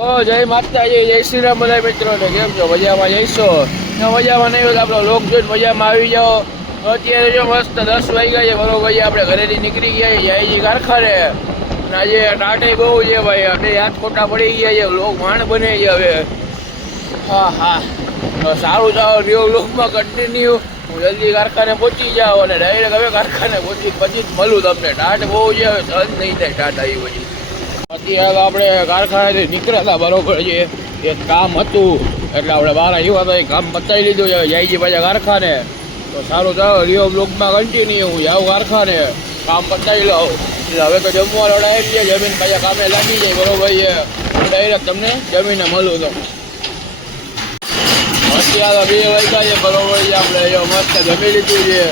ઓ, જય માતાજી, જય શ્રી રામ બધા મિત્રો ને કેમ છો? મજામાં જઈશો ને મજામાં નહીં હોય આપણો લોક જોઈને મજામાં આવી જાઓ. અત્યારે જો મસ્ત દસ વાગ્યા છે, બરોબર ભાઈ આપણે ઘરેથી નીકળી ગયા છીએ જયજી કારખાને. અને આજે ટાટે બહુ છે ભાઈ આપણે હાથ ખોટા પડી ગયા છે, લોક માણ બને છે હવે. હા હા સારું સારું રિયો લોકમાં કન્ટિન્યુ હું જલ્દી કારખાને પહોંચી જાઉં અને ડાયરેક્ટ હવે કારખાને પહોંચી, પછી જ મળું તમને. ટાટ બહુ છે, હવે સહજ નહીં થાય ટાટ આવી પછી અત્યારે આપણે કારખાનાથી નીકળ્યા હતા બરોબર છે. એક કામ હતું, એટલે આપણે બહાર આવ્યા હતા કામ પતાવી લીધું છે, જયજી પાછા કારખાને. તો સારું ચાલો રિયો બ્લોકમાં કન્ટિન્યુ હું જાઉં કારખાને. કામ પતાવી લઉં. હવે તો જમવા લડાઈ છે, જમીન પાછા કામે લાગી જાય, બરોબર છે. ડાયરેક્ટ તમને જમીને મળું તો. અત્યારે બે વાગ્યા છે, બરોબર છે, આપણે મસ્ત જમી લીધું છે.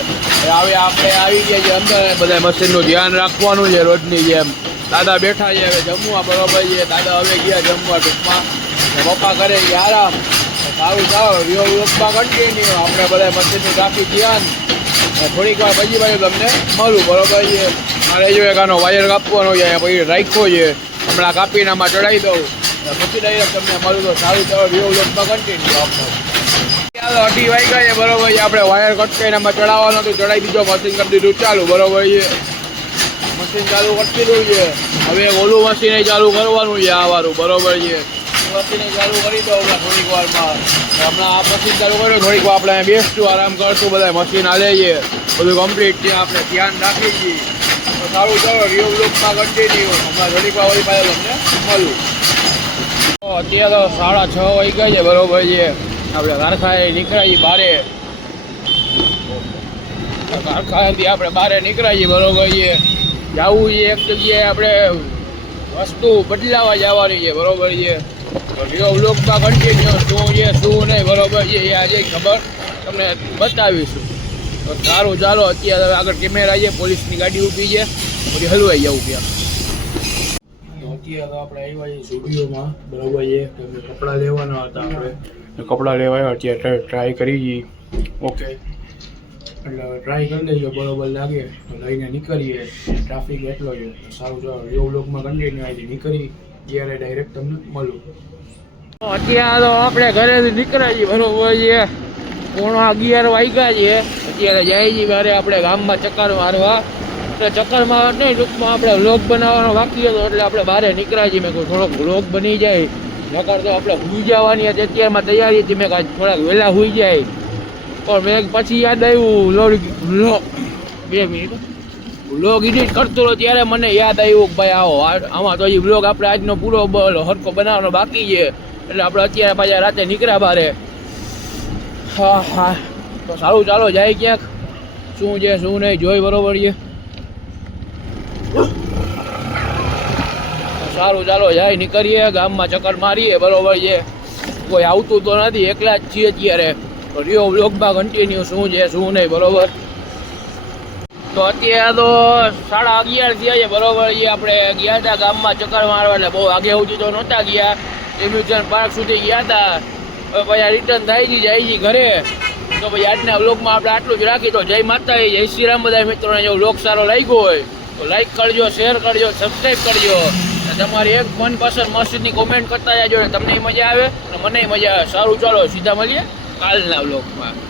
હવે આપણે આવી ગયા છે અંદર બધા મશીનનું ધ્યાન રાખવાનું છે, રોજની જેમ. દાદા બેઠા છે, હવે જમવા બરોબર છે. દાદા હવે ગયા જમવા ટૂંકમાં. પપ્પા કરે છે આરામ. સારું સારું રિયો લોકમાં કન્ટિન્યુ આપણે બધા મસ્જિદની રાખી ગયા ને થોડીક વાર પછી પછી તમને મળું, બરોબર છે. મારે જો એક આનો વાયર કાપવાનો છે પછી રાખ્યો છે. હમણાં કાપીને આમાં ચડાવી દઉં પછી ડાયરેક્ટ તમને મળું તો સારું ચાલો રિયો લોકમાં કન્ટિન્યુ આપણે. અઢી વાગ્યા છે, બરોબર છે. આપણે વાયર કટ કરીને આમાં ચડાવવાનો તો ચડાવી દીધો મશીન કરી દીધું. ચાલુ, બરોબર છે. મશીન ચાલુ કરી દીધું છે. હવે ઓલું મશીન ચાલુ કરવાનું છે, આ વારું, બરોબર છે. મશીન ચાલુ કરી દો હમણાં થોડીક વારમાં. હમણાં આ મશીન ચાલુ કર્યું, થોડીક વાર આપણે બેસશું, આરામ કરશું બધા મશીન હાલે છે. બધું કમ્પ્લીટ છે, આપણે ધ્યાન રાખી છીએ. તો સારું, ચાલો રિયો બ્લોકમાં કન્ટિન્યુ હમણાં થોડીક વાર વળી પાસે તમને મળું. અત્યારે તો સાડા છ વાગી ગયા છે, બરોબર છે. આપણે કારખાને નીકળાઈએ બારે. કારખાનેથી આપણે બારે નીકળાઈએ, બરોબર છે. જવું છે એક જગ્યાએ આપણે વસ્તુ બદલાવા જવાની છે બરોબર છે. તો બ્લોકમાં કન્ટિન્યુ શું છે શું નહીં બરોબર છે એ આજે ખબર તમને બતાવીશું. તો સારું ચાલો અત્યારે આગળ કેમેરા છે પોલીસની ગાડી ઊભી છે પછી હલવાઈ જવું ત્યાં અત્યારે તો આપણે આવ્યા છીએ સ્ટુડિયોમાં બરોબર છે કેમ કપડાં લેવાના હતા આપણે. કપડા લેવા આવ્યા અત્યારે ટ્રાય કરી. ઓકે એટલે ટ્રાય કરી લેજો બરોબર લાગે તો લઈને નીકળીએ. ટ્રાફિક એટલો છે સારું ચાલો રિયો બ્લોકમાં કન્ટિન્યુ આવી નીકળી ત્યારે ડાયરેક્ટ તમને મળું. અત્યારે તો આપણે ઘરેથી નીકળ્યા છીએ બરોબર છે. પોણા અગિયાર વાગ્યા છે. અત્યારે જાય છીએ મારે આપણે ગામમાં ચક્કર મારવા. એટલે ચક્કરમાં નહીં, ટૂંકમાં આપણે વ્લોગ બનાવવાનો બાકી હતો, એટલે આપણે બહાર નીકળ્યા છીએ. મેં કહું થોડોક વ્લોગ બની જાય. નકર તો આપણે હુઈ જવાની હતી, અત્યારમાં તૈયારી હતી. મેં કાંઈ થોડાક વહેલા હુઈ જાય. પણ મેં પછી યાદ આવ્યું લોરી લો બે મિનિટ. વ્લોગ એડિટ કરતો હતો ત્યારે મને યાદ આવ્યું ભાઈ આવો આમાં તો હજી વ્લોગ આપણે આજનો પૂરો હરકો બનાવવાનો બાકી છે. એટલે આપણે અત્યારે પાછા રાતે નીકળ્યા બારે. હા હા. તો સારું, ચાલો જાય ક્યાંક. શું છે, શું નહીં, જોઈ બરોબર છે. સારું, ચાલો જાય, નીકળીએ, ગામમાં ચક્કર મારીએ, બરોબર છે. કોઈ આવતું તો નથી, એકલા જ છીએ અત્યારે. તો રિયો કન્ટિન્યુ શું છે, શું નહીં, બરોબર? તો અત્યારે તો સાડા અગિયાર થયા છે, બરોબર? એ આપણે ગયા હતા ગામમાં ચક્કર મારવા, એટલે બહુ આગે સુધી તો નહોતા ગયા. એમ્યુઝન પાર્ક સુધી ગયા હતા. હવે પછી રિટર્ન થાય છે, જાય છે ઘરે. તો પછી આજના વ્લોગમાં આપણે આટલું જ રાખી તો જય માતા જય શ્રી રામ બધા મિત્રોને. જો વ્લોગ સારો લાગ્યો હોય, તો લાઈક કરજો શેર કરજો સબસ્ક્રાઈબ કરજો. તમારી એક મનપસંદ મસ્જિદની કોમેન્ટ કરતા જાજો તમને મજા આવે અને મને મજા આવે. સારું, ચાલો, સીધા મળીએ. કાલના વ્લોગમાં